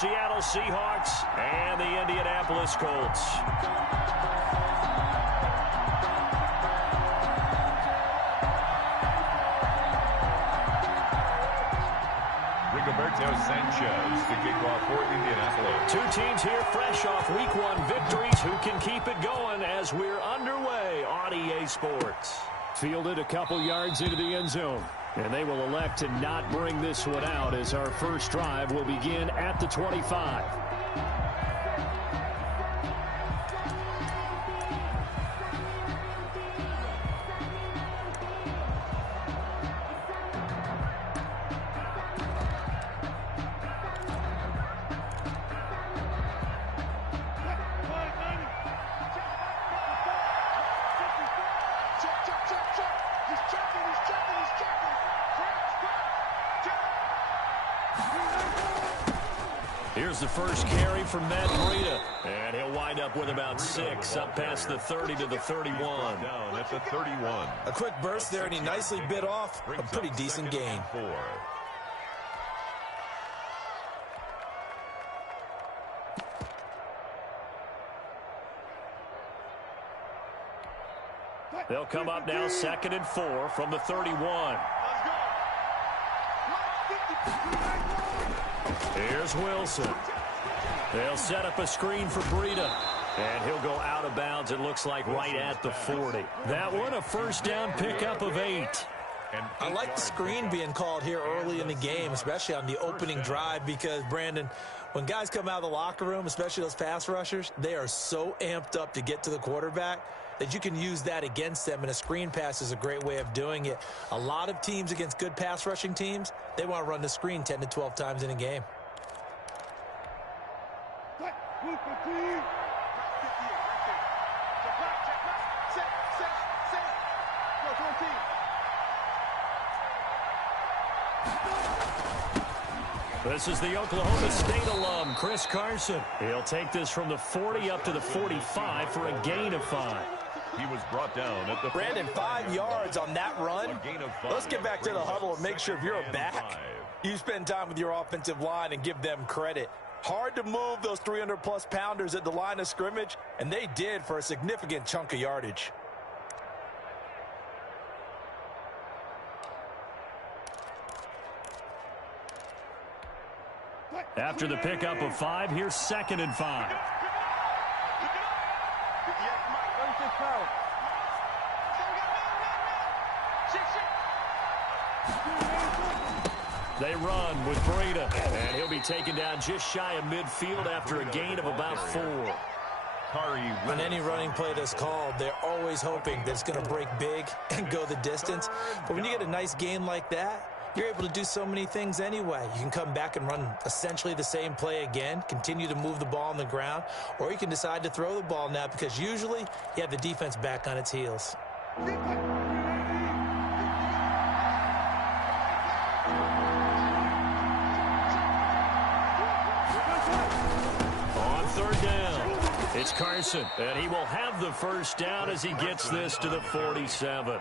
Seattle Seahawks and the Indianapolis Colts. Rigoberto Sanchez to kick off for Indianapolis. Two teams here fresh off Week 1 victories. Who can keep it going as we're underway on EA Sports? Fielded a couple yards into the end zone. And they will elect to not bring this one out as our first drive will begin at the 25. Here's the first carry from Matt Breida, and he'll wind up with about 6 up past the 30 to the 31. Down at the 31. A quick burst there, and he nicely bit off a pretty decent gain. They'll come up now 2nd and 4 from the 31. Here's Wilson. They'll set up a screen for Breida. And he'll go out of bounds, it looks like, right at the 40. That one, a first down pickup of 8. I like the screen being called here early in the game, especially on the opening drive, because, Brandon, when guys come out of the locker room, especially those pass rushers, they are so amped up to get to the quarterback that you can use that against them, and a screen pass is a great way of doing it. A lot of teams against good pass rushing teams, they want to run the screen 10 to 12 times in a game. This is the Oklahoma State alum, Chris Carson. He'll take this from the 40 up to the 45 for a gain of 5. He was brought down at the Brandon, 5 yards on that run. Let's get back to the huddle and make sure if you're a back, you spend time with your offensive line and give them credit. Hard to move those 300-plus pounders at the line of scrimmage, and they did for a significant chunk of yardage. After the pickup of 5, here's 2nd and 5. They run with Breida, and he'll be taken down just shy of midfield after a gain of about 4. On any running play that's called, they're always hoping that it's going to break big and go the distance. But when you get a nice gain like that, you're able to do so many things anyway. You can come back and run essentially the same play again, continue to move the ball on the ground, or you can decide to throw the ball now because usually you have the defense back on its heels. On 3rd down, it's Carson, and he will have the first down as he gets this to the 47.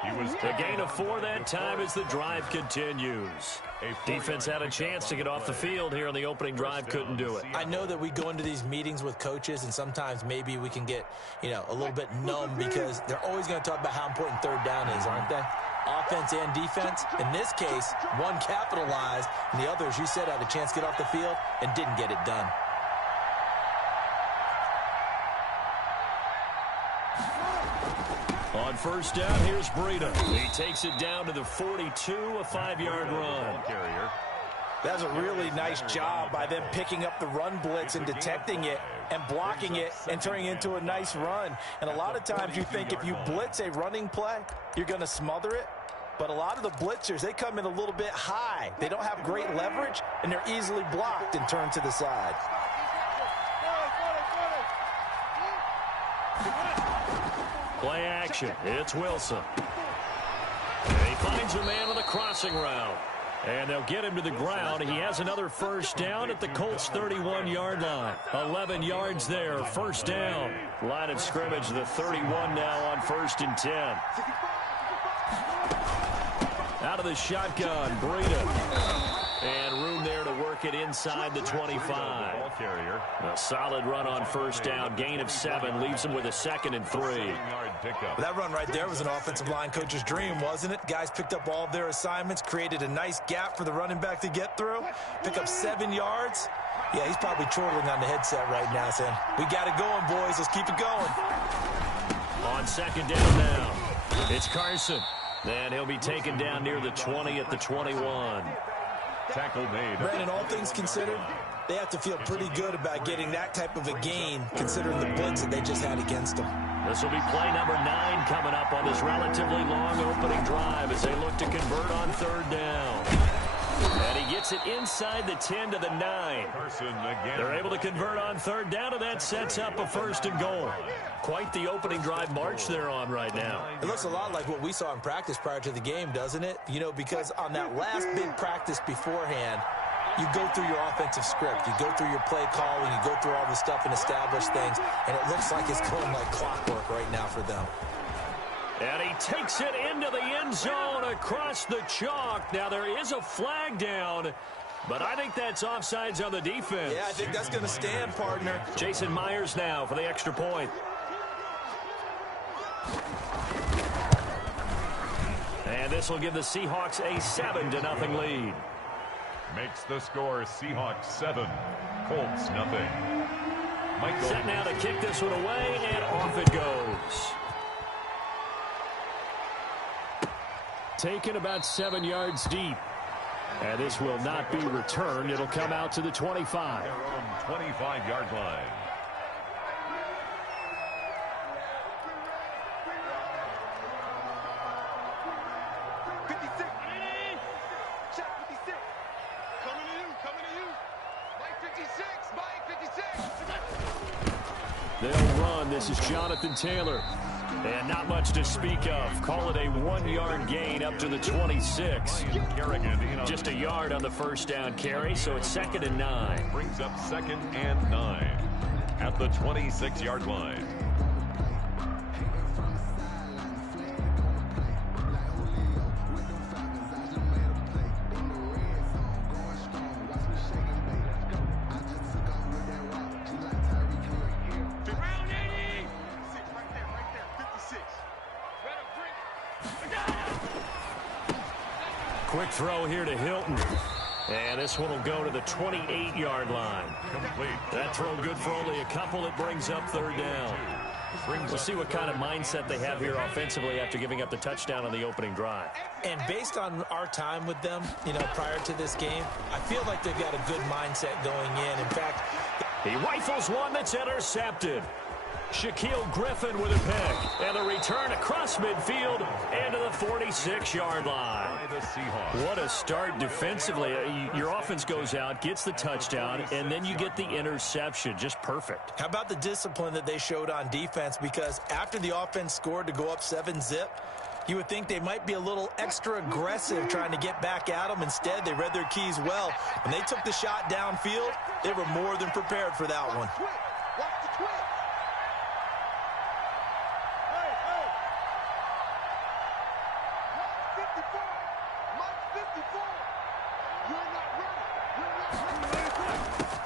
A gain of 4 that time as the drive continues. Defense had a chance to get off the field here on the opening drive, couldn't do it. I know that we go into these meetings with coaches, and sometimes maybe we can get, a little bit numb because they're always going to talk about how important 3rd down is, aren't they? Offense and defense. In this case, one capitalized, and the others, you said, had a chance to get off the field and didn't get it done. On 1st down, here's Breida. He takes it down to the 42, a 5-yard run. That's a really nice job by them picking up the run blitz and detecting it and blocking it and turning it into a nice run. And a lot of times you think if you blitz a running play, you're going to smother it. But a lot of the blitzers, they come in a little bit high. They don't have great leverage, and they're easily blocked and turned to the side. Play action. It's Wilson. And he finds a man on the crossing route. And they'll get him to the ground. He has another first down at the Colts' 31-yard line. 11 yards there, first down. Line of scrimmage, the 31 now on 1st and 10. Out of the shotgun, Breida. And room there to work mark it inside the 25. A solid run on first down. Gain of 7 leaves him with a 2nd and 3. Well, that run right there was an offensive line coach's dream, wasn't it? Guys picked up all of their assignments, created a nice gap for the running back to get through, pick up 7 yards. Yeah, he's probably chortling on the headset right now, saying, we got it going, boys. Let's keep it going. On 2nd down now, it's Carson. And he'll be taken down near the 20 at the 21. Tackle made. Brandon, all things considered, they have to feel pretty good about getting that type of a gain, considering the blitz that they just had against them. This will be play number 9 coming up on this relatively long opening drive as they look to convert on 3rd down. And he gets it inside the 10 to the 9. They're able to convert on 3rd down, and that sets up a 1st and goal. Quite the opening drive march they're on right now. It looks a lot like what we saw in practice prior to the game, doesn't it? You know, because on that last big practice beforehand, you go through your offensive script. You go through your play calling. You go through all the stuff and establish things. And it looks like it's going like clockwork right now for them. And he takes it into the end zone across the chalk. Now, there is a flag down, but I think that's offsides on the defense. Yeah, I think that's going to stand, partner. Jason Myers now for the extra point. And this will give the Seahawks a 7-0 lead. Makes the score Seahawks 7, Colts nothing. Set now to kick this one away, and off it goes. Taken about 7 yards deep. And this will not be returned. It'll come out to the 25. Their own 25-yard line. They'll run. This is Jonathan Taylor. And not much to speak of. Call it a 1-yard gain up to the 26. Just a yard on the first down carry, so it's 2nd and 9. Brings up 2nd and 9 at the 26-yard line. Quick throw here to Hilton. And this one will go to the 28-yard line. Complete. That throw good for only a couple. It brings up 3rd down. We'll see what kind of mindset they have here offensively after giving up the touchdown on the opening drive. And based on our time with them, you know, prior to this game, I feel like they've got a good mindset going in. In fact, he rifles one that's intercepted. Shaquille Griffin with a pick. And a return across midfield into the 46-yard line. What a start defensively. Your offense goes out, gets the touchdown, and then you get the interception. Just perfect. How about the discipline that they showed on defense? Because after the offense scored to go up 7-zip, you would think they might be a little extra aggressive trying to get back at them. Instead, they read their keys well. When they took the shot downfield, they were more than prepared for that one.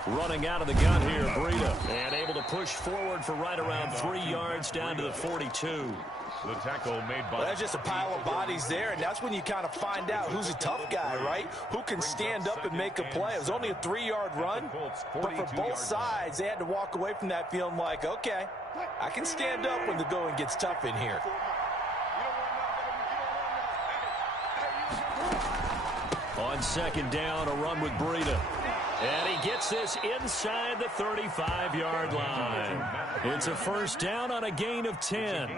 Running out of the gun here, Breida. And able to push forward for right around 3 yards down to the 42. The tackle made by... Well, that's just a pile of bodies there, and that's when you kind of find out who's a tough guy, right? Who can stand up and make a play. It was only a 3-yard run, but for both sides, they had to walk away from that feeling like, okay, I can stand up when the going gets tough in here. On 2nd down, a run with Breida. And he gets this inside the 35-yard line. It's a 1st down on a gain of 10.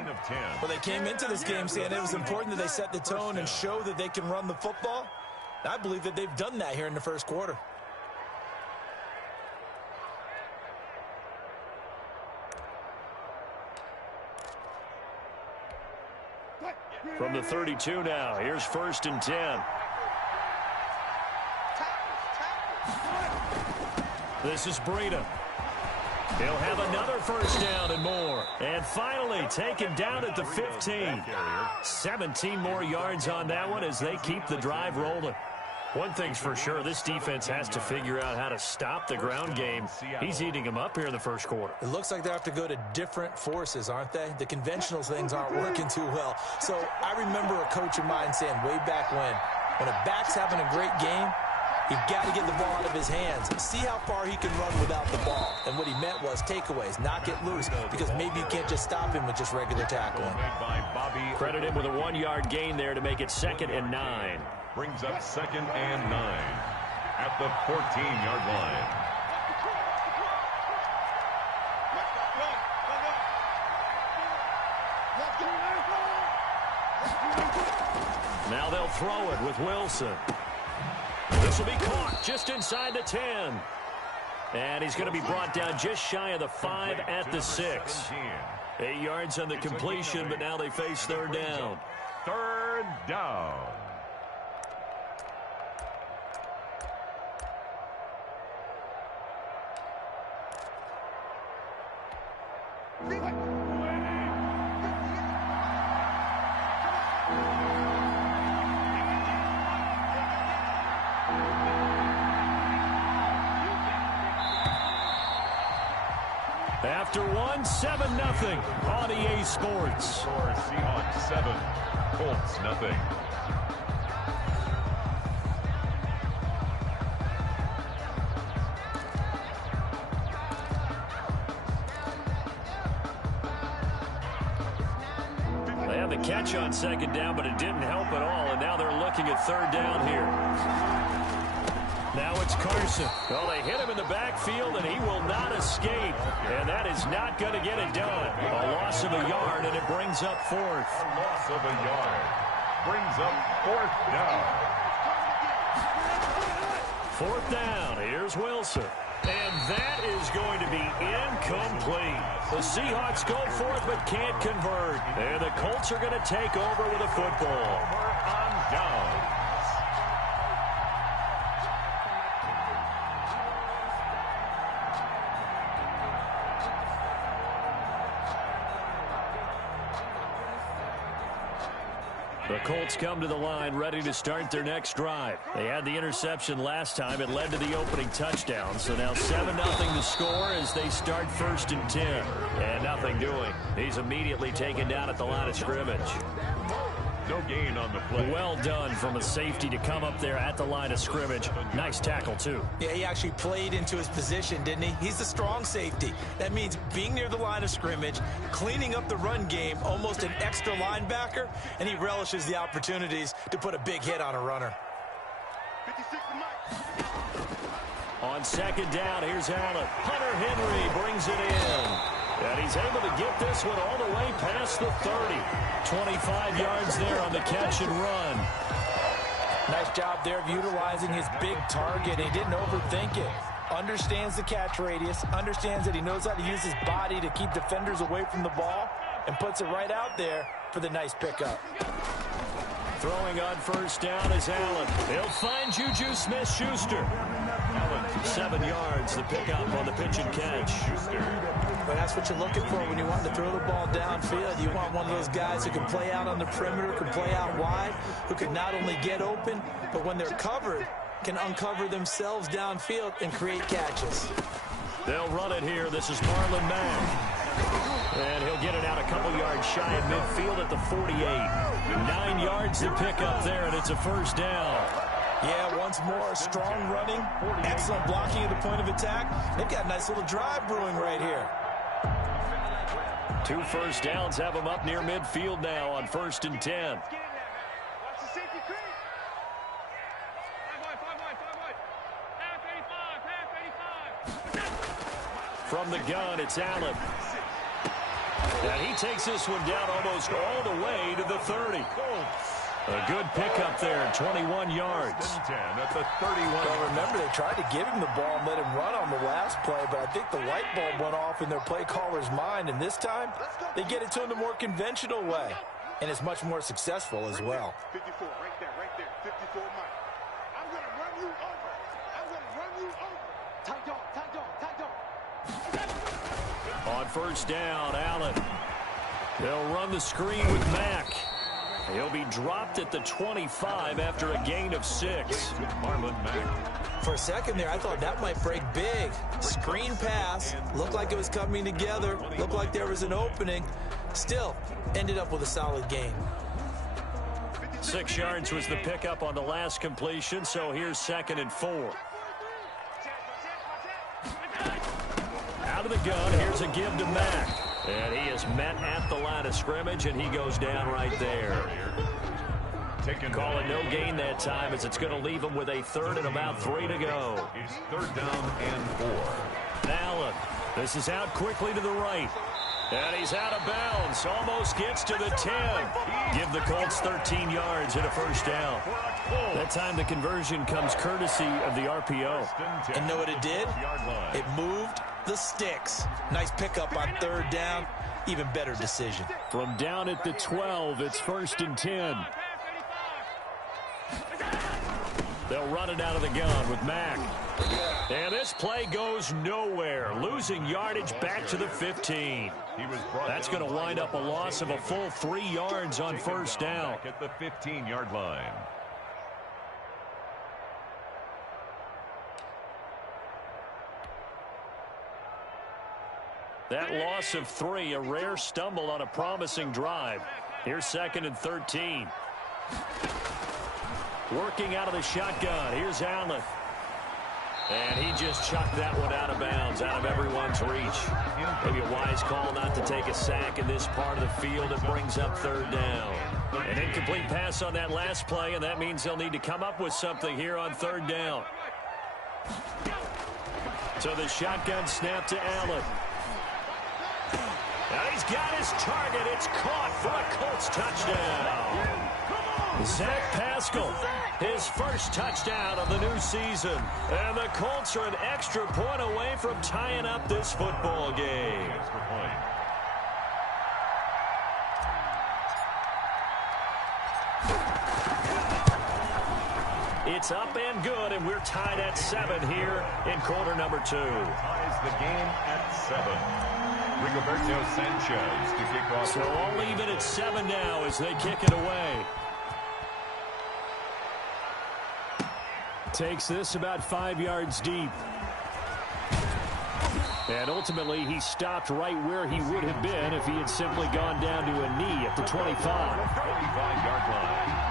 Well, they came into this game saying it was important that they set the tone and show that they can run the football. I believe that they've done that here in the first quarter. From the 32 now, here's 1st and 10. This is Breida. He'll have another 1st down and more. And finally taken down at the 15. 17 more yards on that one as they keep the drive rolling. One thing's for sure, this defense has to figure out how to stop the ground game. He's eating them up here in the first quarter. It looks like they have to go to different forces, aren't they? The conventional things aren't working too well. So I remember a coach of mine saying way back when a back's having a great game, you've got to get the ball out of his hands. See how far he can run without the ball. And what he meant was takeaways, not get loose, because maybe you can't just stop him with just regular tackling. Credit him with a 1-yard gain there to make it 2nd and 9. Brings up 2nd and 9 at the 14-yard line. Now they'll throw it with Wilson. This will be caught just inside the 10. And he's going to be brought down just shy of the 5 at the 6. 8 yards on the completion, but now they face 3rd down. 3rd down. After 7-0 on EA Sports. Score Seahawks 7, Colts nothing. They had the catch on 2nd down, but it didn't help at all, and now they're looking at 3rd down here. Now it's Carson. Well, they hit him in the backfield, and he will not escape. And that is not going to get it done. A loss of a yard, and it brings up 4th. A loss of a yard. Brings up 4th down. 4th down. Here's Wilson. And that is going to be incomplete. The Seahawks go for it, but can't convert. And the Colts are going to take over with a football. On down. The Colts come to the line ready to start their next drive. They had the interception last time. It led to the opening touchdown. So now 7-0 the score as they start 1st and 10. And nothing doing. He's immediately taken down at the line of scrimmage. No gain on the play. Well done from a safety to come up there at the line of scrimmage. Nice tackle, too. Yeah, he actually played into his position, didn't he? He's the strong safety. That means being near the line of scrimmage, cleaning up the run game, almost an extra linebacker, and he relishes the opportunities to put a big hit on a runner. On 2nd down, here's Allen. Hunter Henry brings it in. And he's able to get this one all the way past the 30. 25 yards there on the catch and run. Nice job there of utilizing his big target. He didn't overthink it. Understands the catch radius. Understands that he knows how to use his body to keep defenders away from the ball. And puts it right out there for the nice pickup. Throwing on 1st down is Allen. He'll find Juju Smith-Schuster. 7 yards, the pickup on the pitch and catch. But that's what you're looking for when you want to throw the ball downfield. You want one of those guys who can play out on the perimeter, can play out wide, who can not only get open, but when they're covered, can uncover themselves downfield and create catches. They'll run it here. This is Marlon Mack. And he'll get it out a couple yards shy of midfield at the 48. 9 yards to pick up there, and it's a 1st down. Yeah, once more, strong running, excellent blocking at the point of attack. They've got a nice little drive brewing right here. 2 1st downs have them up near midfield now on 1st and 10. From the gun, it's Allen. And he takes this one down almost all the way to the 30. A good pickup there, 21 yards. 10 at the 31. Well, remember, they tried to give him the ball and let him run on the last play, but I think the light bulb went off in their play caller's mind, and this time they get it to him the more conventional way, and it's much more successful as well. 54, right there, 54, Mike. I'm going to run you over. Tight dog. On 1st down, Allen. They'll run the screen with Mack. He'll be dropped at the 25 after a gain of 6. For a second there, I thought that might break big. Screen pass. Looked like it was coming together. Looked like there was an opening. Still, ended up with a solid gain. 6 yards was the pickup on the last completion, so here's 2nd and 4. Out of the gun, here's a give to Mack. And he is met at the line of scrimmage, and he goes down right there. Calling no gain that time, as it's going to leave him with a 3rd and about 3 to go. It's 3rd down and 4. Allen, this is out quickly to the right. And he's out of bounds. Almost gets to the 10. Give the Colts 13 yards and a 1st down. That time the conversion comes courtesy of the RPO. And know what it did? It moved the sticks. Nice pickup on 3rd down. Even better decision. From down at the 12, it's 1st and 10. They'll run it out of the gun with Mack. And this play goes nowhere. Losing yardage back to the 15. That's going to wind up a loss of a full 3 yards on 1st down. At the 15-yard line. That loss of 3, a rare stumble on a promising drive. Here's 2nd and 13. Working out of the shotgun. Here's Allen. And he just chucked that one out of bounds, out of everyone's reach. Maybe a wise call not to take a sack in this part of the field. It brings up 3rd down. An incomplete pass on that last play, and that means they'll need to come up with something here on 3rd down. So the shotgun snap to Allen. And he's got his target. It's caught for a Colts touchdown. Zach Pascal, his first touchdown of the new season. And the Colts are an extra point away from tying up this football game. It's up and good, and we're tied at 7 here in quarter number 2. Ties the game at 7. Rigoberto Sanchez to kick off. So all even at 7 now as they kick it away. Takes this about 5 yards deep. And ultimately, he stopped right where he would have been if he had simply gone down to a knee at the 25. 25-yard line.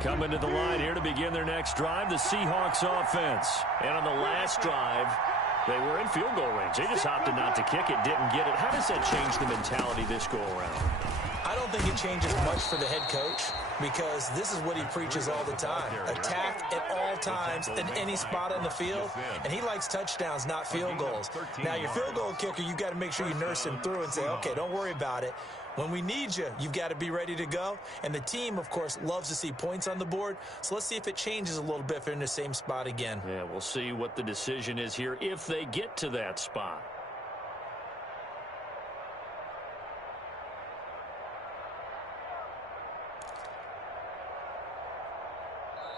Coming to the line here to begin their next drive, the Seahawks offense. And on the last drive, they were in field goal range. They just opted not to kick it, didn't get it. How does that change the mentality this go around? I don't think it changes much for the head coach, because this is what he preaches all the time. Attack at all times in any spot on the field, and he likes touchdowns, not field goals. Now, your field goal kicker, you've got to make sure you nurse him through and say, okay, don't worry about it. When we need you, you've got to be ready to go. And the team, of course, loves to see points on the board. So let's see if it changes a little bit if they're in the same spot again. Yeah, we'll see what the decision is here if they get to that spot.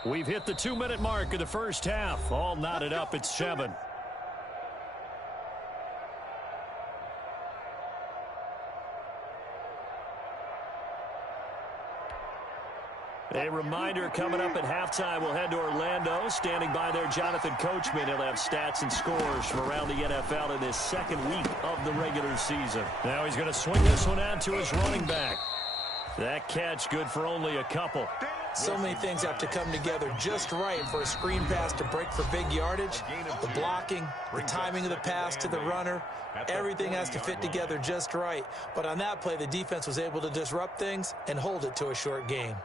We've hit the 2-minute mark of the first half. All knotted up at 7. A reminder coming up at halftime. We'll head to Orlando. Standing by there, Jonathan Coachman. He'll have stats and scores from around the NFL in this 2nd week of the regular season. Now he's going to swing this one out to his running back. That catch good for only a couple. So many things have to come together just right for a screen pass to break for big yardage. The blocking, the timing of the pass to the runner, everything has to fit together just right. But on that play, the defense was able to disrupt things and hold it to a short gain.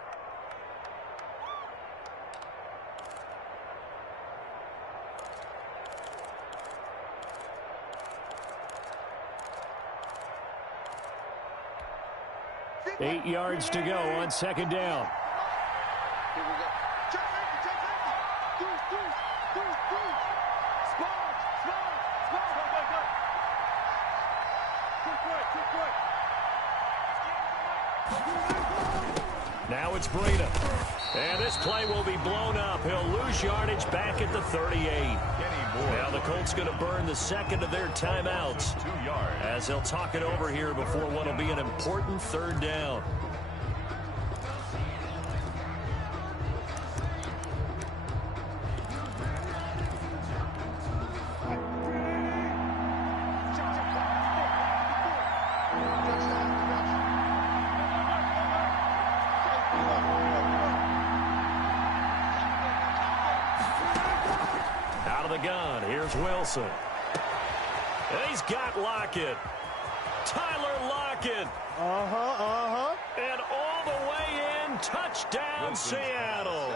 Eight yards to go on 2nd down. Here we go. Check safety. Through. Small. Quick. Now it's Breida. And this play will be blown up. He'll lose yardage back at the 38. Now the Colts going to burn the second of their timeouts as they'll talk it over here before what will be an important third down. Gun. Here's Wilson. And he's got Lockett. Tyler Lockett. And all the way in. Touchdown, Seattle.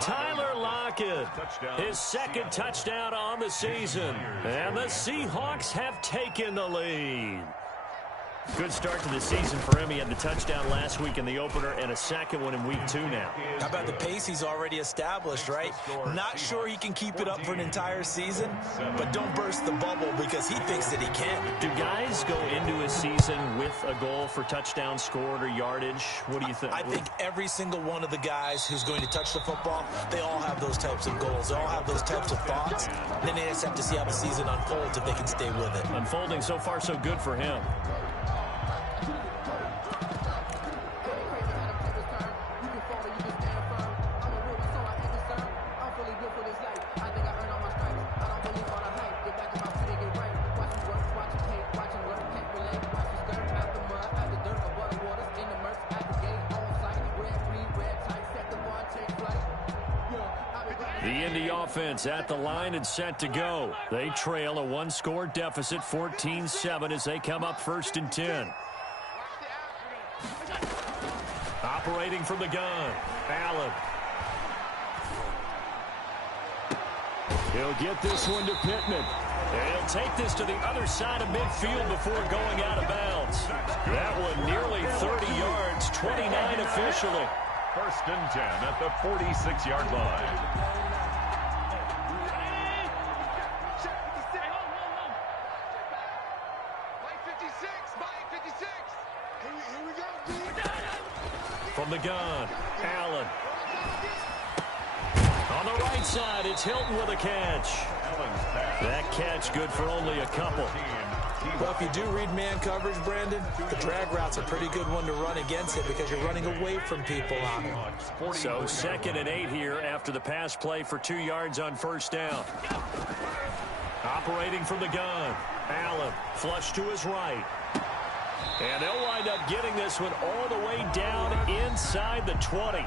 Tyler Lockett. His second touchdown on the season. And the Seahawks have taken the lead. Good start to the season for him. He had the touchdown last week in the opener and a second one in week 2 now. How about the pace he's already established, right? Not sure he can keep it up for an entire season, but don't burst the bubble because he thinks that he can. Do guys go into a season with a goal for touchdown scored or yardage? What do you think? I think every single one of the guys who's going to touch the football, they all have those types of goals. They all have those types of thoughts. Then they just have to see how the season unfolds if they can stay with it. Unfolding so far so good for him. The Indy offense at the line and set to go. They trail a one-score deficit, 14-7, as they come up 1st and 10. Operating from the gun, Allen. He'll get this one to Pittman. And he'll take this to the other side of midfield before going out of bounds. That one nearly 30 yards, 29 officially. 1st and 10 at the 46-yard line. From the gun, Allen. On the right side, it's Hilton with a catch. That catch good for only a couple. Well, if you do read man coverage, Brandon, the drag route's a pretty good one to run against it because you're running away from people on it. So 2nd and 8 here after the pass play for 2 yards on 1st down. Operating from the gun, Allen flush to his right. And they'll wind up getting this one all the way down inside the 20.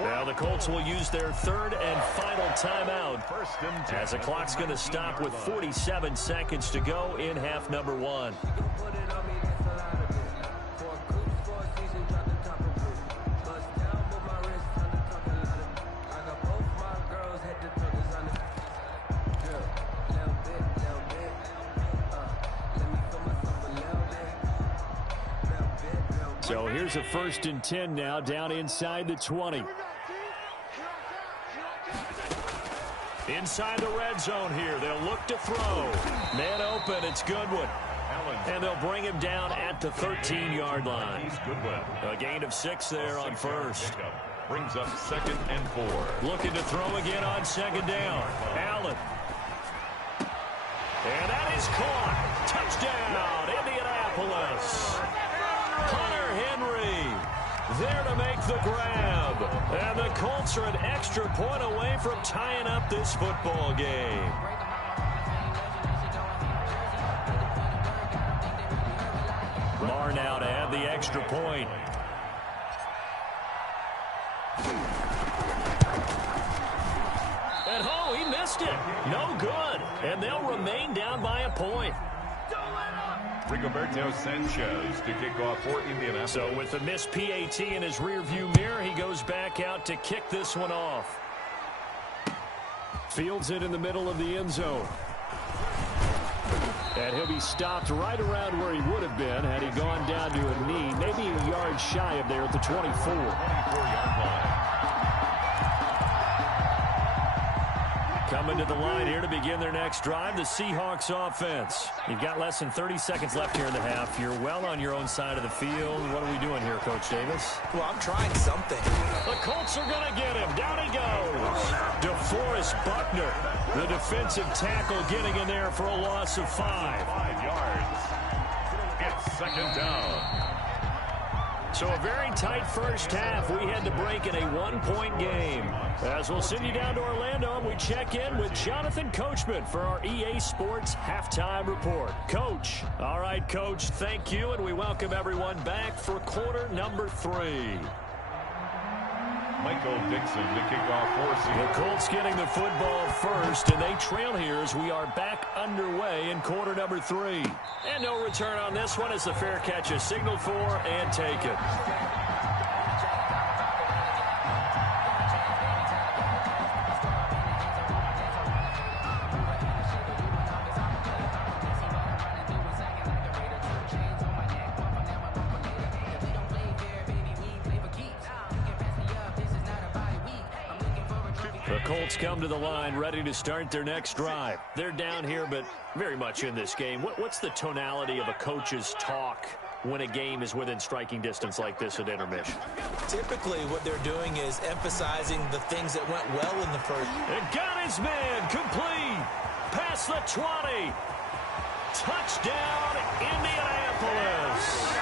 Now the Colts will use their 3rd and final timeout as the clock's going to stop with 47 seconds to go in half number 1. So here's a 1st and 10 now down inside the 20. Inside the red zone here. They'll look to throw. Man open. It's Goodwin. And they'll bring him down at the 13-yard line. A gain of 6 there on 1st. Brings up 2nd and 4. Looking to throw again on 2nd down. Allen. And that is caught. Touchdown, Indianapolis. Hunter Henry there to make the grab. And the Colts are an extra point away from tying up this football game. Marr now to add the extra point. And oh, he missed it. No good. And they'll remain down by a point. Rigoberto Sanchez to kick off for Indianapolis. So with the missed PAT in his rearview mirror, he goes back out to kick this one off. Fields it in the middle of the end zone. And he'll be stopped right around where he would have been had he gone down to a knee, maybe a yard shy of there at the 24. 24-yard line. Coming to the line here to begin their next drive, the Seahawks offense. You've got less than 30 seconds left here in the half. You're well on your own side of the field. What are we doing here, Coach Davis? Well, I'm trying something. The Colts are going to get him. Down he goes. DeForest Buckner, the defensive tackle, getting in there for a loss of 5. 5 yards. It's second down. So a very tight first half. We had to break in a one-point game. As we'll send you down to Orlando, and we check in with Jonathan Coachman for our EA Sports Halftime Report. Coach. All right, Coach, thank you, and we welcome everyone back for quarter number 3. Michael Dixon to kick off for Seahawks. The Colts getting the football first, and they trail here as we are back underway in quarter number 3. And no return on this one as the fair catch is signaled for and taken. The Colts come to the line ready to start their next drive. They're down here, but very much in this game. What's the tonality of a coach's talk when a game is within striking distance like this at intermission? Typically, what they're doing is emphasizing the things that went well in the first. And got his man complete. Past the 20. Touchdown, Indianapolis.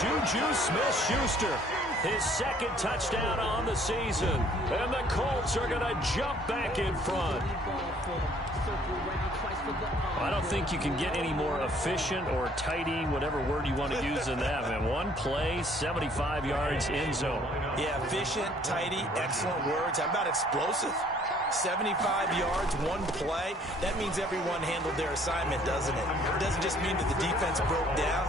Juju Smith-Schuster. His second touchdown on the season. And the Colts are going to jump back in front. I don't think you can get any more efficient or tidy, whatever word you want to use in that. Man, one play, 75 yards in zone. Yeah, efficient, tidy, excellent words. How about explosive? 75 yards, one play. That means everyone handled their assignment, doesn't it? It doesn't just mean that the defense broke down.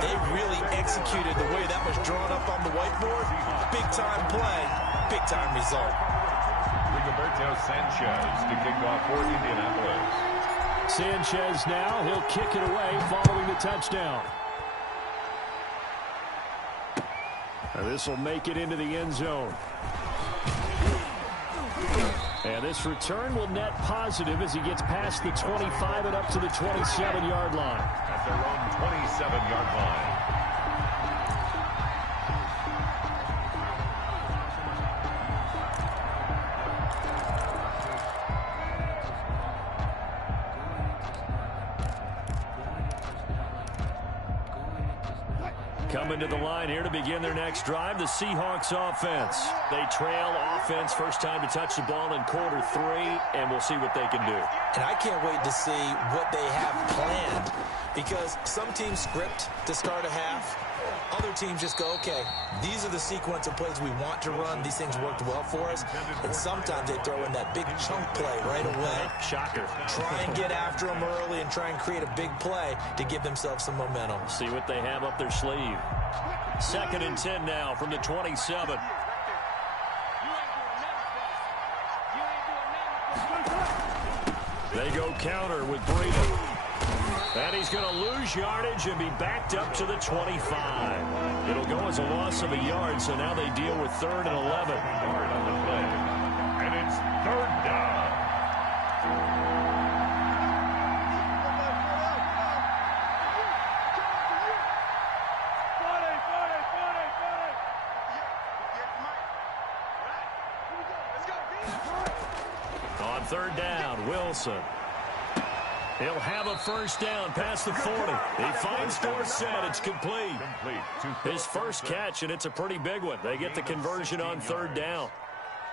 They really executed the way that was drawn up on the whiteboard. Big-time play, big-time result. Rigoberto Sanchez to kick off for Indianapolis. Sanchez now, he'll kick it away following the touchdown. And this will make it into the end zone. And this return will net positive as he gets past the 25 and up to the 27-yard line. At their own 27-yard line. Coming to the line here to begin their next drive, the Seahawks offense. They trail offense, first time to touch the ball in quarter 3, and we'll see what they can do. And I can't wait to see what they have planned, because some teams script to start a half. Other teams just go, okay, these are the sequence of plays we want to run. These things worked well for us. And sometimes they throw in that big chunk play right away. Shocker. Try and get after them early and try and create a big play to give themselves some momentum. See what they have up their sleeve. 2nd and 10 now from the 27. They go counter with Breida. And he's going to lose yardage and be backed up to the 25. It'll go as a loss of a yard, so now they deal with 3rd and 11. Yard on the play. And it's 3rd down. On 3rd down, Wilson. He'll have a first down past the 40. He finds Dorsett. It's complete. His first catch, and it's a pretty big one. They get the conversion on 3rd down.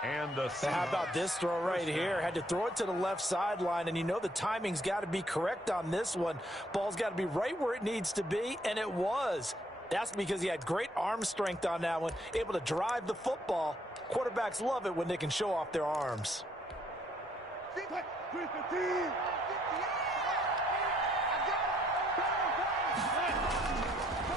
And how about this throw right here? Had to throw it to the left sideline, and you know the timing's got to be correct on this one. Ball's got to be right where it needs to be, and it was. That's because he had great arm strength on that one, able to drive the football. Quarterbacks love it when they can show off their arms.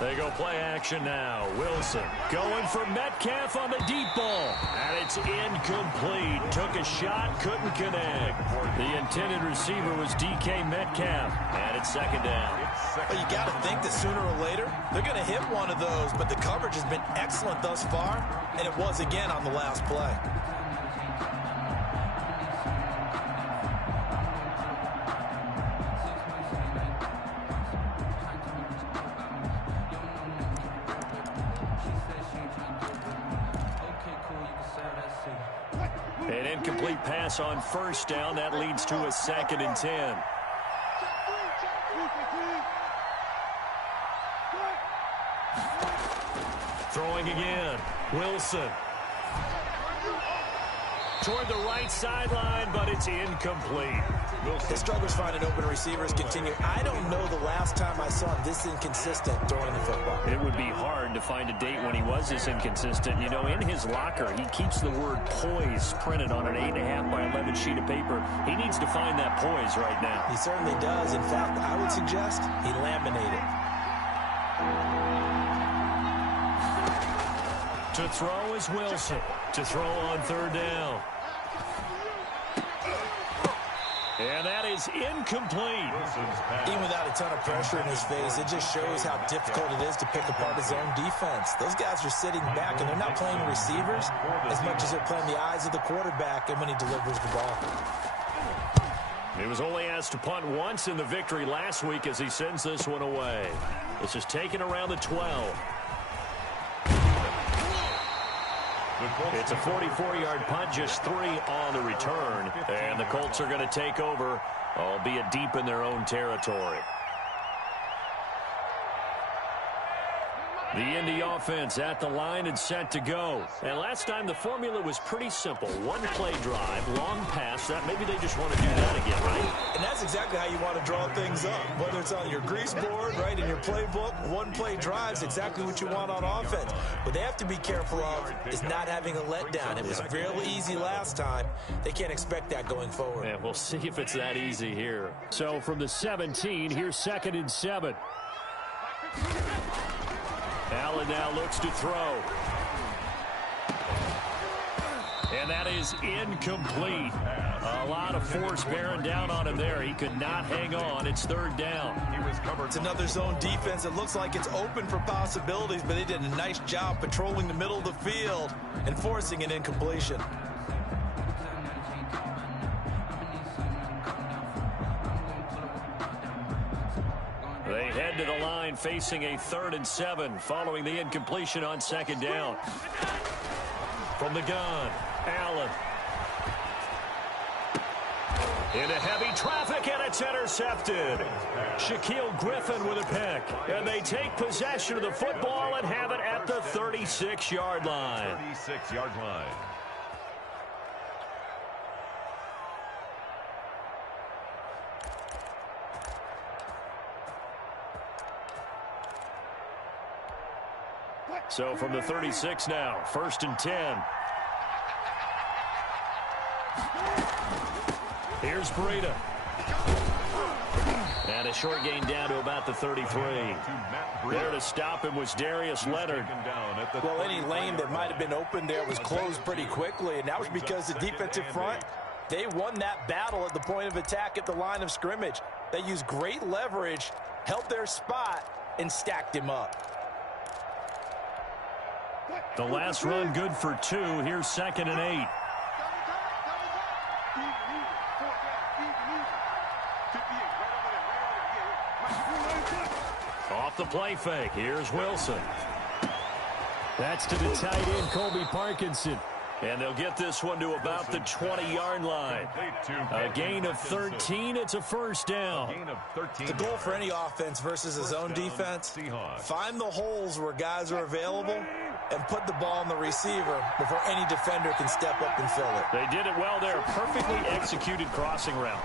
They go play action now. Wilson going for Metcalf on the deep ball. And it's incomplete. Took a shot, couldn't connect. The intended receiver was DK Metcalf. And it's 2nd down. Well, you got to think that sooner or later, they're going to hit one of those. But the coverage has been excellent thus far. And it was again on the last play. An incomplete pass on first down. That leads to a 2nd and 10. Throwing again. Wilson. Toward the right sideline, but it's incomplete. The struggles finding open receivers continue. I don't know the last time I saw him this inconsistent throwing the football. It would be hard to find a date when he was this inconsistent. You know, in his locker, he keeps the word poise printed on an 8.5 by 11 sheet of paper. He needs to find that poise right now. He certainly does. In fact, I would suggest he laminated. To throw is Wilson. To throw on 3rd down. And that is incomplete. Even without a ton of pressure in his face, it just shows how difficult it is to pick apart his own defense. Those guys are sitting back, and they're not playing receivers as much as they're playing the eyes of the quarterback and when he delivers the ball. He was only asked to punt once in the victory last week as he sends this one away. This is taken around the 12. It's a 44-yard punt, just 3 on the return. And the Colts are going to take over, albeit deep in their own territory. The Indy offense at the line and set to go. And last time the formula was pretty simple. One play drive, long pass. That maybe they just want to do that again, right? And that's exactly how you want to draw things up. Whether it's on your grease board, right, in your playbook, one play drives exactly what you want on offense. What they have to be careful of is not having a letdown. It was real easy last time. They can't expect that going forward. And we'll see if it's that easy here. So from the 17, here's 2nd and 7. Allen now looks to throw. And that is incomplete. A lot of force bearing down on him there. He could not hang on. It's 3rd down. It's another zone defense. It looks like it's open for possibilities, but they did a nice job patrolling the middle of the field and forcing an incompletion. They head to the line facing a 3rd and 7 following the incompletion on 2nd down. From the gun, Allen. Into heavy traffic, and it's intercepted. Shaquille Griffin with a pick. And they take possession of the football and have it at the 36-yard line. 36-yard line. So from the 36 now, 1st and 10. Here's Breida. And a short gain down to about the 33. There to stop him was Darius Leonard. Well, any lane that might have been open there was closed pretty quickly, and that was because the defensive front, they won that battle at the point of attack at the line of scrimmage. They used great leverage, held their spot, and stacked him up. The last run good for 2. Here's 2nd and 8. Off the play fake. Here's Wilson. That's to the tight end, Colby Parkinson. And they'll get this one to about the 20-yard line. A gain of 13. It's a 1st down. The goal for any offense versus a zone defense, find the holes where guys are available and put the ball on the receiver before any defender can step up and fill it. They did it well there. Perfectly executed crossing route.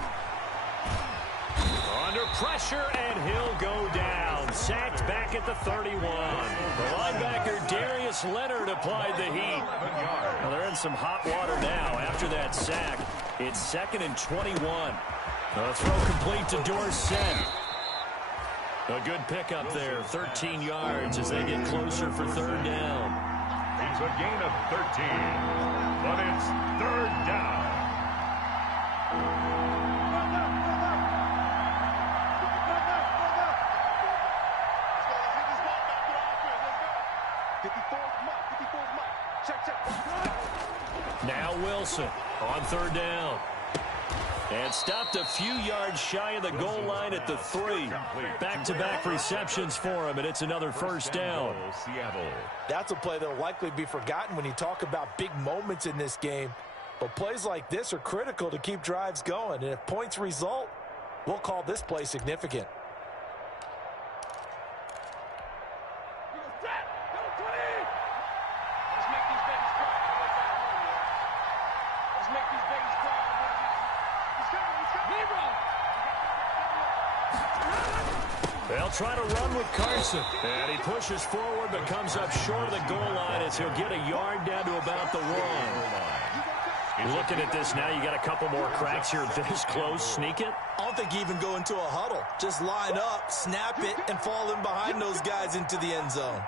Under pressure, and he'll go down. Sacked back at the 31. The linebacker, Darius Leonard, applied the heat. Well, they're in some hot water now after that sack. It's 2nd and 21. The throw complete to Dorsett. A good pickup there, 13 yards as they get closer for 3rd down. It's a gain of 13, but it's 3rd down. Now Wilson on 3rd down. And stopped a few yards shy of the goal line at the 3. Back-to-back receptions for him, and it's another 1st down. That's a play that will likely be forgotten when you talk about big moments in this game. But plays like this are critical to keep drives going. And if points result, we'll call this play significant. They'll try to run with Carson. And he pushes forward but comes up short of the goal line as he'll get a yard down to about the 1. Looking at this now, you got a couple more cracks here this close. Sneak it? I don't think you even go into a huddle. Just line up, snap it, and fall in behind those guys into the end zone.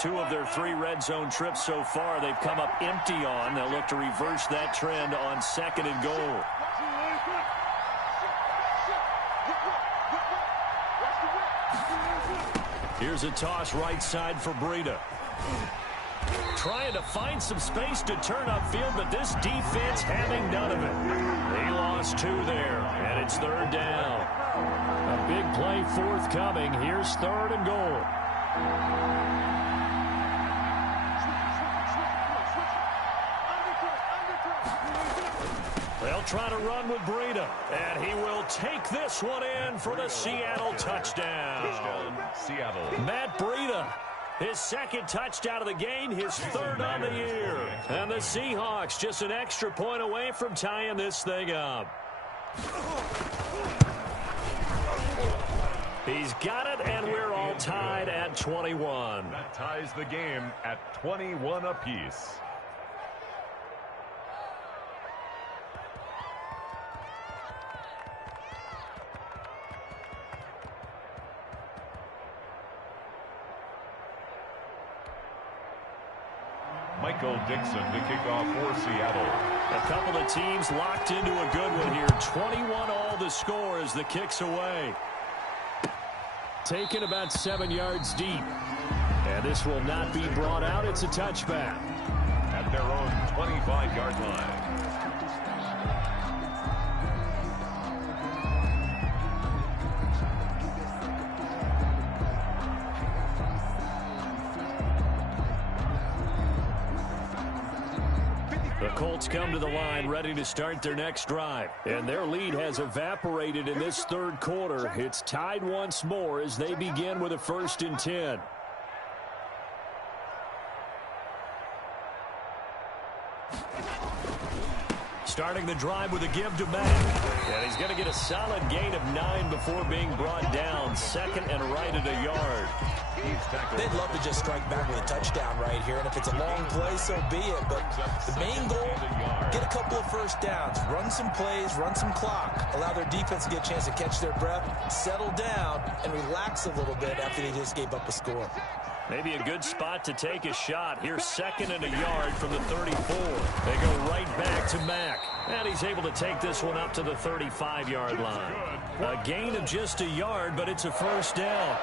2 of their 3 red zone trips so far they've come up empty on. They'll look to reverse that trend on 2nd and goal. Here's a toss right side for Breida. Trying to find some space to turn upfield, but this defense having none of it. He lost 2 there, and it's 3rd down. A big play forthcoming. Here's 3rd and goal. They'll try to run with Breida, and he will take this one in for the Seattle touchdown. Seattle. Matt Breida, his 2nd touchdown of the game, his 3rd on the year. And the Seahawks just an extra point away from tying this thing up. He's got it, and we're all tied at 21. That ties the game at 21 apiece. Michael Dixon to kick off for Seattle. A couple of teams locked into a good one here. 21 all the score as the kick's away. Taken about 7 yards deep. And this will not be brought out. It's a touchback. At their own 25-yard line. The Colts come to the line ready to start their next drive. And their lead has evaporated in this 3rd quarter. It's tied once more as they begin with a 1st and 10. Starting the drive with a give to Mack. And he's going to get a solid gain of 9 before being brought down. 2nd and right at a yard. They'd love to just strike back with a touchdown right here, and if it's a long play, so be it. But the main goal, get a couple of 1st downs, run some plays, run some clock, allow their defense to get a chance to catch their breath, settle down, and relax a little bit after they just gave up a score. Maybe a good spot to take a shot. Here's 2nd and a yard from the 34. They go right back to Mack. And he's able to take this one up to the 35-yard line. A gain of just a yard, but it's a 1st down.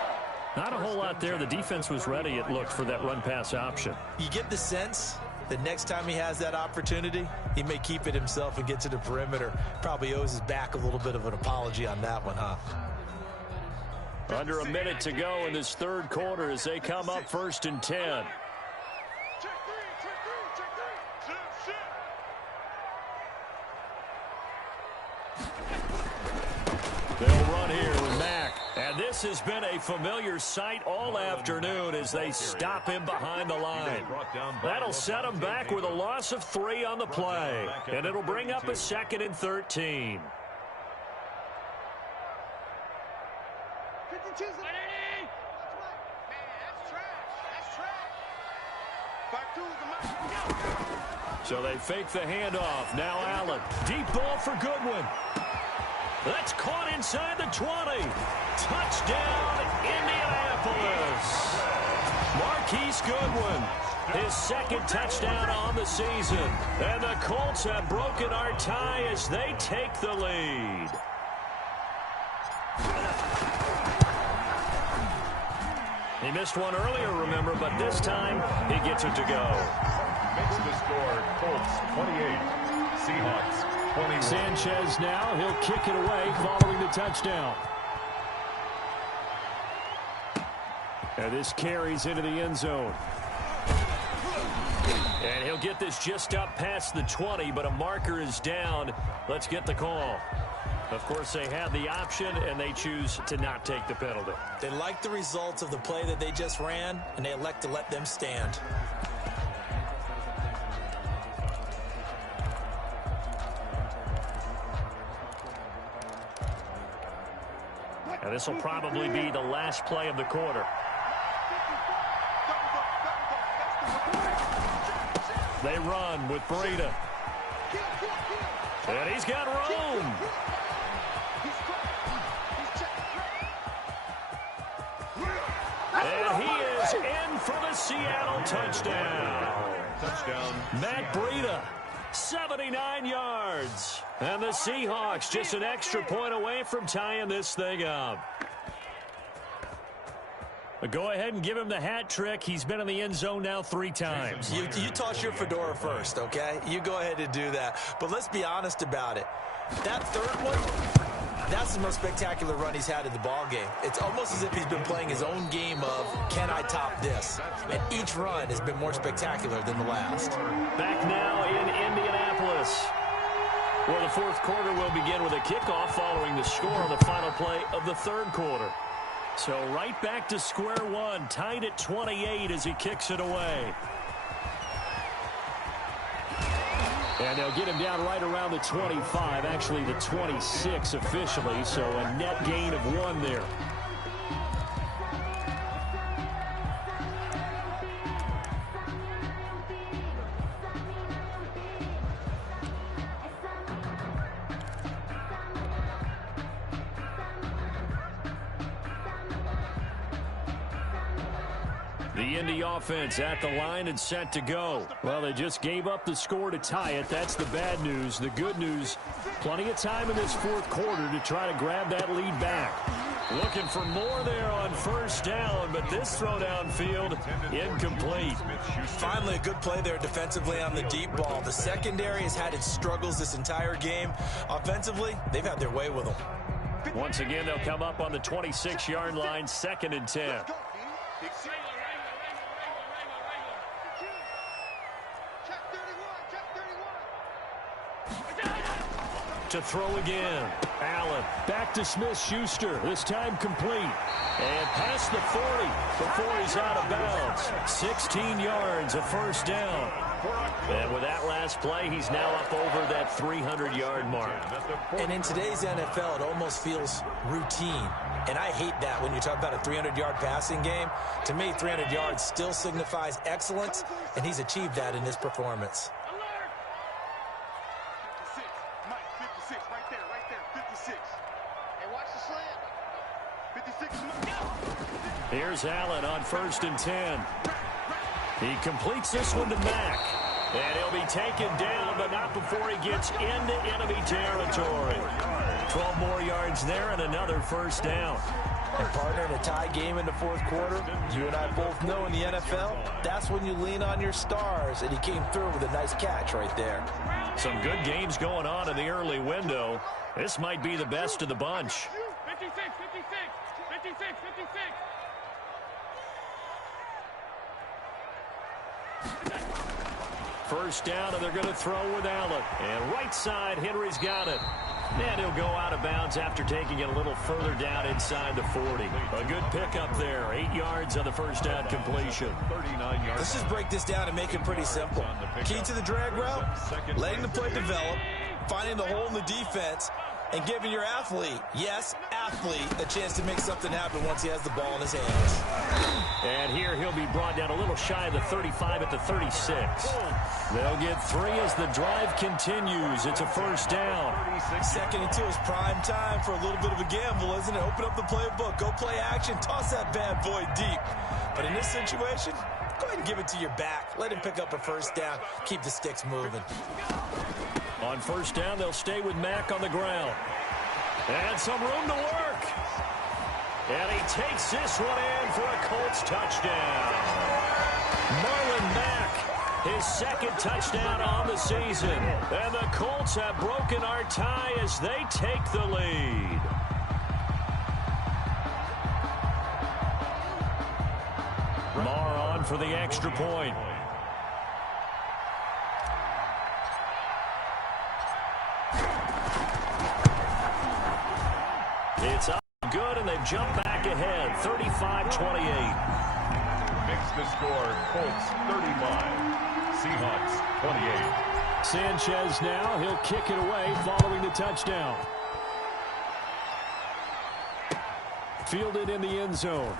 Not a whole lot there. The defense was ready, it looked, for that run-pass option. You get the sense that next time he has that opportunity, he may keep it himself and get to the perimeter. Probably owes his back a little bit of an apology on that one, huh? Under a minute to go in this 3rd quarter as they come up 1st and 10. They'll run here with Mack. And this has been a familiar sight all afternoon as they stop him behind the line. That'll set him back with a loss of 3 on the play. And it'll bring up a 2nd and 13. So they fake the handoff. Now Allen. Deep ball for Goodwin. That's caught inside the 20. Touchdown, Indianapolis. Marquise Goodwin, his 2nd touchdown on the season. And the Colts have broken our tie as they take the lead. He missed one earlier, remember, but this time he gets it to go. Makes the score Colts 28, Seahawks 21. Sanchez now, he'll kick it away following the touchdown. And this carries into the end zone. And he'll get this just up past the 20, but a marker is down. Let's get the call. Of course, they had the option, and they choose to not take the penalty. They like the results of the play that they just ran, and they elect to let them stand. And this will probably be the last play of the quarter. They run with Breida. And he's got room. And he is in for the Seattle touchdown. Matt Breida, 79 yards. And the Seahawks just an extra point away from tying this thing up. But go ahead and give him the hat trick. He's been in the end zone now 3 times. You toss your fedora first, okay? You go ahead and do that. But let's be honest about it. That third one, that's the most spectacular run he's had in the ball game. It's almost as if he's been playing his own game of, can I top this? And each run has been more spectacular than the last. Back now in Indianapolis, where the fourth quarter will begin with a kickoff following the score on the final play of the third quarter. So right back to square one, tied at 28 as he kicks it away. And they'll get him down right around the 25, actually the 26 officially, so a net gain of 1 there. The Indy offense at the line and set to go. Well, they just gave up the score to tie it. That's the bad news. The good news, plenty of time in this fourth quarter to try to grab that lead back. Looking for more there on first down, but this throw downfield incomplete. Finally, a good play there defensively on the deep ball. The secondary has had its struggles this entire game. Offensively, they've had their way with them. Once again, they'll come up on the 26-yard line, 2nd and 10. To throw again. Allen back to Smith-Schuster. This time complete. And past the 40 before he's out of bounds. 16 yards, a first down. And with that last play, he's now up over that 300-yard mark. And in today's NFL, it almost feels routine. And I hate that when you talk about a 300-yard passing game. To me, 300 yards still signifies excellence, and he's achieved that in this performance. Here's Allen on 1st and 10. He completes this one to Mack. And he'll be taken down, but not before he gets into enemy territory. 12 more yards there and another first down. And partner, in a tie game in the fourth quarter, you and I both know in the NFL, that's when you lean on your stars, and he came through with a nice catch right there. Some good games going on in the early window. This might be the best of the bunch. 56, 56, 56, 56. First down, and they're going to throw with Allen. And right side, Henry's got it. And he'll go out of bounds after taking it a little further down inside the 40. A good pickup there. 8 yards on the first down completion. 39 yards. Let's just break this down and make it pretty simple. Key to the drag route, letting the play develop, finding the hole in the defense, and giving your athlete, yes, athlete, a chance to make something happen once he has the ball in his hands. And here he'll be brought down a little shy of the 35 at the 36. They'll get 3 as the drive continues. It's a first down. 2nd and 2 is prime time for a little bit of a gamble, isn't it? Open up the playbook, go play action, toss that bad boy deep. But in this situation, go ahead and give it to your back. Let him pick up a first down. Keep the sticks moving. On first down, they'll stay with Mack on the ground. And some room to work. And he takes this one in for a Colts touchdown. Marlon Mack, his 2nd touchdown on the season. And the Colts have broken our tie as they take the lead. Marr on for the extra point. It's up good, and they've jumped back ahead, 35-28. Makes the score Colts 35, Seahawks 28. Sanchez now, he'll kick it away following the touchdown. Fielded in the end zone.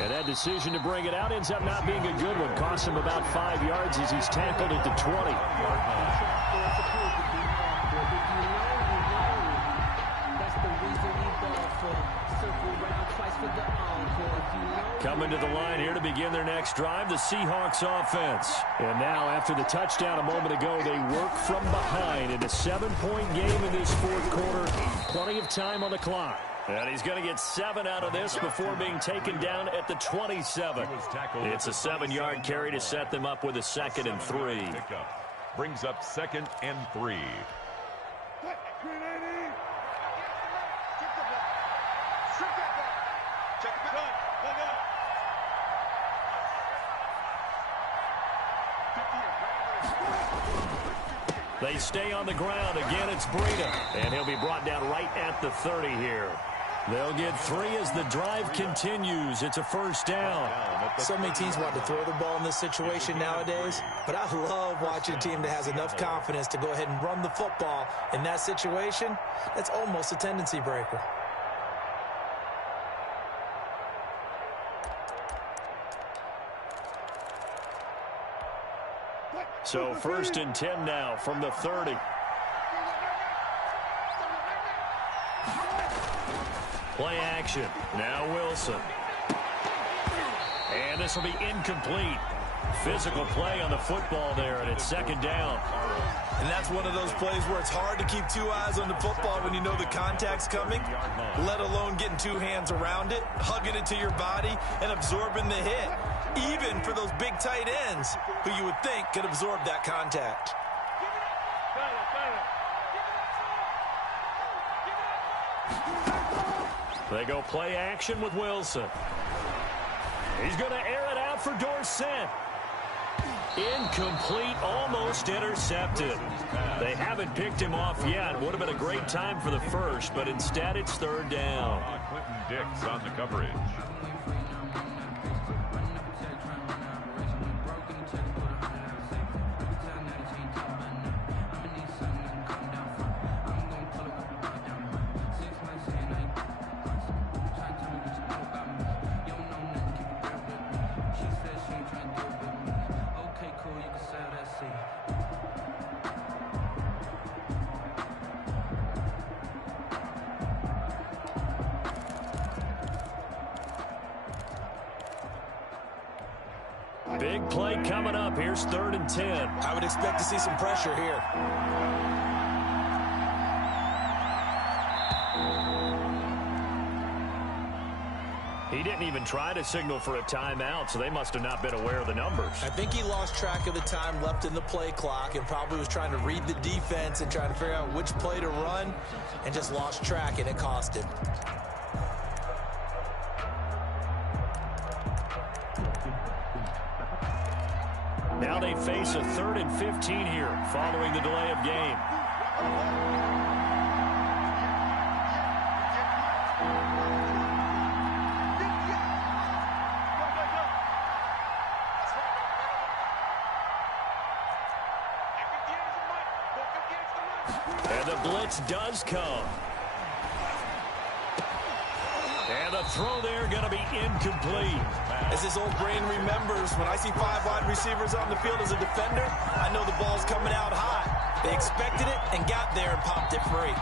And that decision to bring it out ends up not being a good one. Cost him about 5 yards as he's tackled at the 20. Coming to the line here to begin their next drive, the Seahawks offense. And now, after the touchdown a moment ago, they work from behind in a 7-point game in this fourth quarter. Plenty of time on the clock. And he's going to get 7 out of this before being taken down at the 27. It's a 7-yard carry to set them up with a 2nd and 3. Brings up 2nd and 3. They stay on the ground. Again, it's Breida. And he'll be brought down right at the 30 here. They'll get 3 as the drive continues. It's a first down. So many teams want to throw the ball in this situation nowadays, but I love watching a team that has enough confidence to go ahead and run the football in that situation. That's almost a tendency breaker. So 1st and 10 now from the 30. Play action. Now Wilson. And this will be incomplete. Physical play on the football there, and it's 2nd down. And that's one of those plays where it's hard to keep 2 eyes on the football when you know the contact's coming, let alone getting 2 hands around it, hugging it to your body, and absorbing the hit. Even for those big tight ends who you would think could absorb that contact. They go play action with Wilson. He's going to air it out for Dorsett. Incomplete, almost intercepted. They haven't picked him off yet. Would have been a great time for the first, but instead it's 3rd down. Clinton Dix on the coverage. Big play coming up. Here's 3rd and 10. I would expect to see some pressure here. He didn't even try to signal for a timeout, so they must have not been aware of the numbers. I think he lost track of the time left in the play clock and probably was trying to read the defense and trying to figure out which play to run and just lost track, and it cost him. Now they face a 3rd and 15 here following the delay of game. And the blitz does come. And the throw there going to be incomplete. As his old brain remembers, when I see 5 wide receivers on the field as a defender, I know the ball's coming out high. They expected it and got there and popped it free.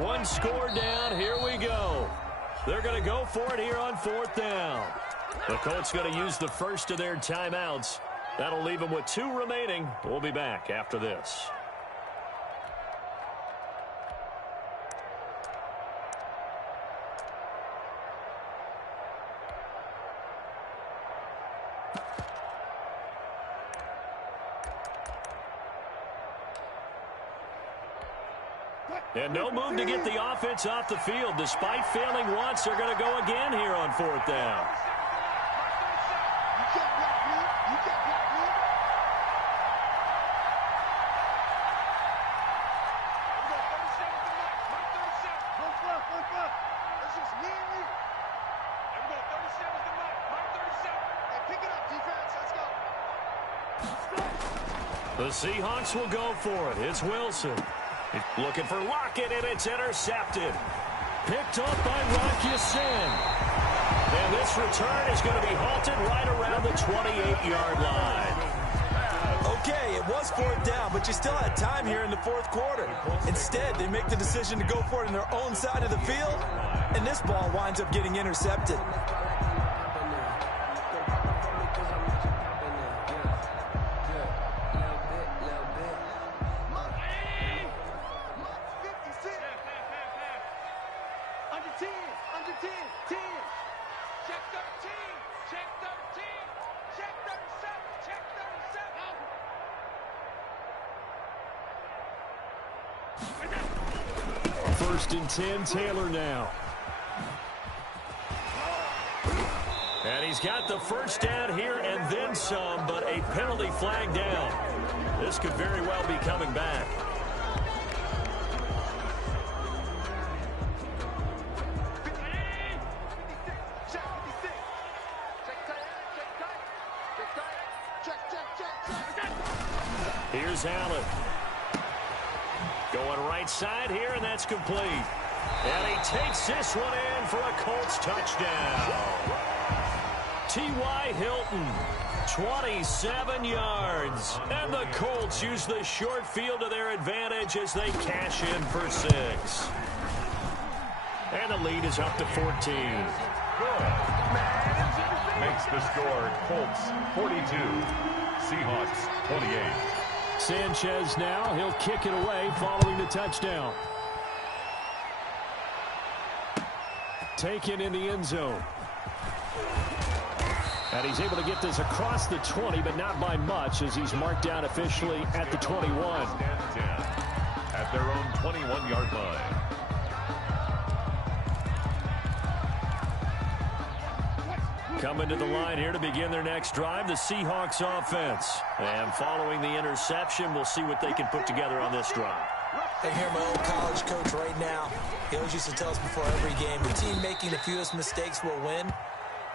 One score down. Here we go. They're going to go for it here on 4th down. The Colts going to use the first of their timeouts. That'll leave them with 2 remaining. We'll be back after this. And no move to get the offense off the field. Despite failing once, they're going to go again here on 4th down. The Seahawks will go for it. It's Wilson. Looking for Lockett, and it's intercepted. Picked up by Rock Ya-Sin. And this return is going to be halted right around the 28-yard line. Okay, it was 4th down, but you still had time here in the 4th quarter. Instead, they make the decision to go for it on their own side of the field, and this ball winds up getting intercepted. First and 10, Taylor now. And he's got the first down here and then some, but a penalty flag down. This could very well be coming back. Here's Allen. Going right side here, and that's complete. And he takes this one in for a Colts touchdown. T.Y. Hilton, 27 yards. And the Colts use the short field to their advantage as they cash in for 6. And the lead is up to 14. Good. Makes the score Colts 42, Seahawks 28. Sanchez now. He'll kick it away following the touchdown. Taken in the end zone. And he's able to get this across the 20, but not by much, as he's marked down officially at the 21. At their own 21-yard line. Coming to the line here to begin their next drive, the Seahawks offense. And following the interception, we'll see what they can put together on this drive. I hear my old college coach right now. He always used to tell us before every game, the team making the fewest mistakes will win.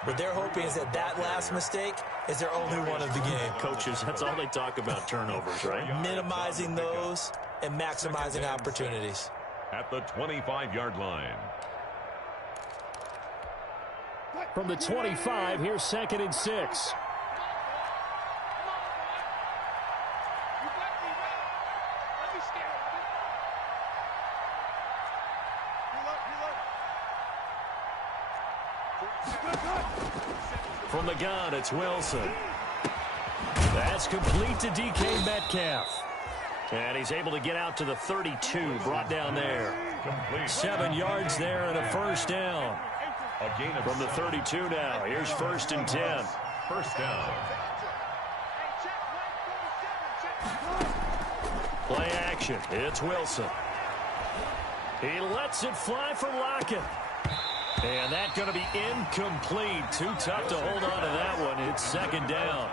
What they're hoping is that that last mistake is their only one of the game. Coaches, that's all they talk about, turnovers, right? Minimizing those and maximizing opportunities. At the 25-yard line. From the 25, here's 2nd and 6. From the gun, it's Wilson. That's complete to DK Metcalf. And he's able to get out to the 32, brought down there. 7 yards there and a first down. From the 32 now, here's 1st and 10. First down. Play action, it's Wilson. He lets it fly for Lockett. And that's going to be incomplete. Too tough to hold on to that one. It's 2nd down.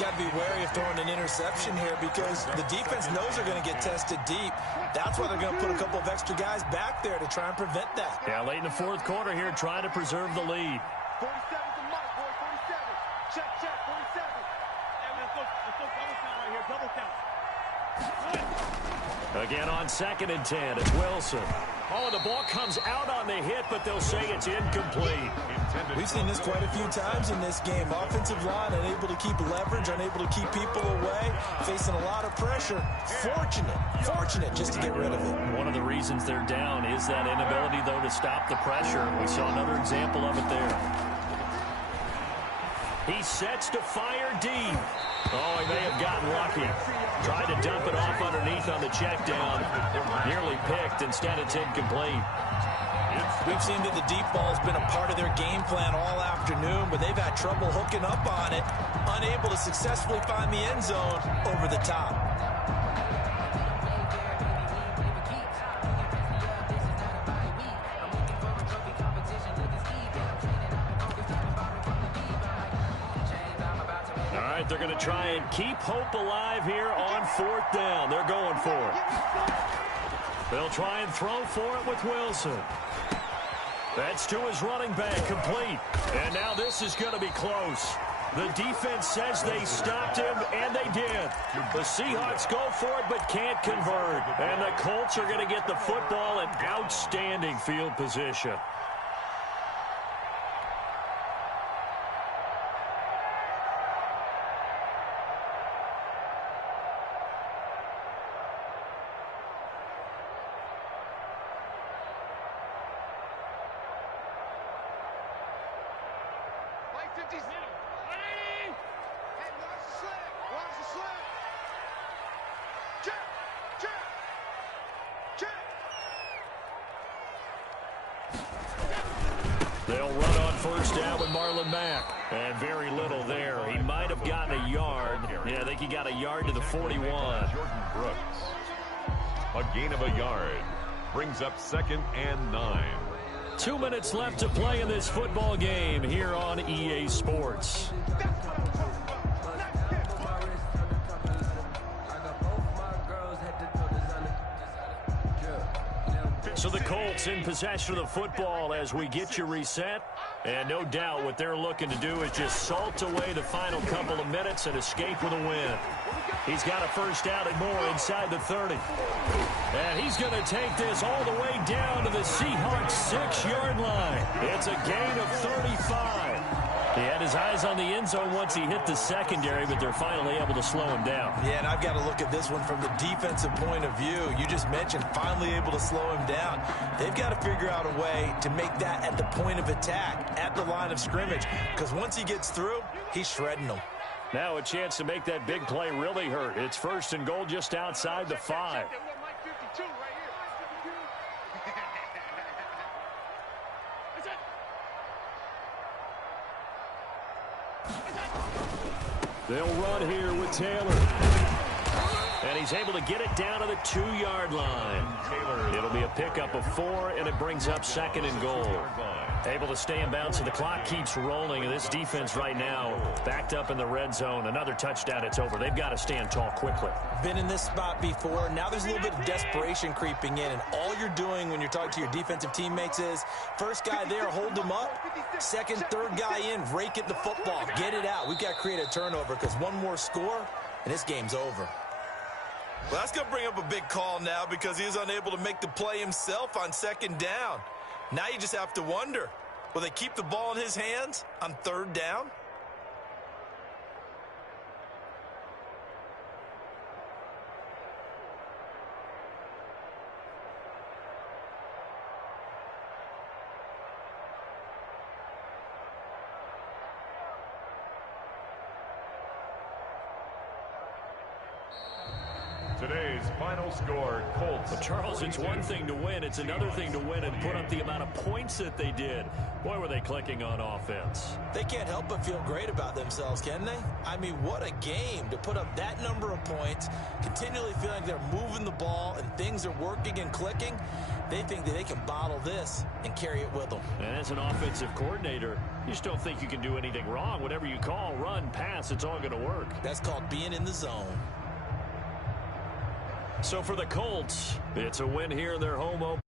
Got to be wary of throwing an interception here because the defense knows they're going to get tested deep. That's why they're going to put a couple of extra guys back there to try and prevent that. Yeah, late in the 4th quarter here, trying to preserve the lead. 47's the mark, boy. 47. Check, 47. And let's go double count right here. Double count. Again on 2nd and 10, it's Wilson. Oh, the ball comes out on the hit, but they'll say it's incomplete. We've seen this quite a few times in this game. Offensive line unable to keep leverage, unable to keep people away, facing a lot of pressure. Fortunate just to get rid of it. One of the reasons they're down is that inability, though, to stop the pressure. We saw another example of it there. He sets to fire deep. Oh, he may have gotten lucky. Tried to dump it off underneath on the check down. Nearly picked. Instead, it's incomplete. We've seen that the deep ball's been a part of their game plan all afternoon, but they've had trouble hooking up on it, unable to successfully find the end zone over the top. right, they're going to try and keep hope alive here on 4th down. They're going for it. They'll try and throw for it with Wilson. That's to his running back, complete. And now this is going to be close. The defense says they stopped him, and they did. The Seahawks go for it but can't convert. And the Colts are going to get the football in outstanding field position. They'll run on 1st down with Marlon Mack. And very little there. He might have gotten a yard. Yeah, I think he got a yard to the 41. Jordan Brooks. A gain of a yard. Brings up 2nd and 9. 2 minutes left to play in this football game here on EA Sports. So the Colts in possession of the football as we get you reset. And no doubt what they're looking to do is just salt away the final couple of minutes and escape with a win. He's got a 1st down and more inside the 30. And he's going to take this all the way down to the Seahawks 6-yard line. It's a gain of 35. He had his eyes on the end zone once he hit the secondary, but they're finally able to slow him down. Yeah, and I've got to look at this one from the defensive point of view. You just mentioned finally able to slow him down. They've got to figure out a way to make that at the point of attack, at the line of scrimmage, because once he gets through, he's shredding them. Now a chance to make that big play really hurt. It's 1st and goal just outside the 5. They'll run here with Taylor. And he's able to get it down to the 2-yard line. It'll be a pickup of 4, and it brings up 2nd and goal. Able to stay in bounds, so the clock keeps rolling. And this defense right now backed up in the red zone. Another touchdown, it's over. They've got to stand tall quickly. Been in this spot before. Now there's a little bit of desperation creeping in. And all you're doing when you're talking to your defensive teammates is, first guy there, hold them up. 2nd, 3rd guy in, rake it the football. Get it out. We've got to create a turnover because one more score, and this game's over. Well, that's going to bring up a big call now because he was unable to make the play himself on 2nd down. Now you just have to wonder, will they keep the ball in his hands on 3rd down? Today's final score, Colts. But Charles, it's one thing to win. It's another thing to win and put up the amount of points that they did. Boy, were they clicking on offense. They can't help but feel great about themselves, can they? I mean, what a game to put up that number of points, continually feeling like they're moving the ball and things are working and clicking. They think that they can bottle this and carry it with them. And as an offensive coordinator, you just don't think you can do anything wrong. Whatever you call, run, pass, it's all going to work. That's called being in the zone. So for the Colts, it's a win here in their home opener.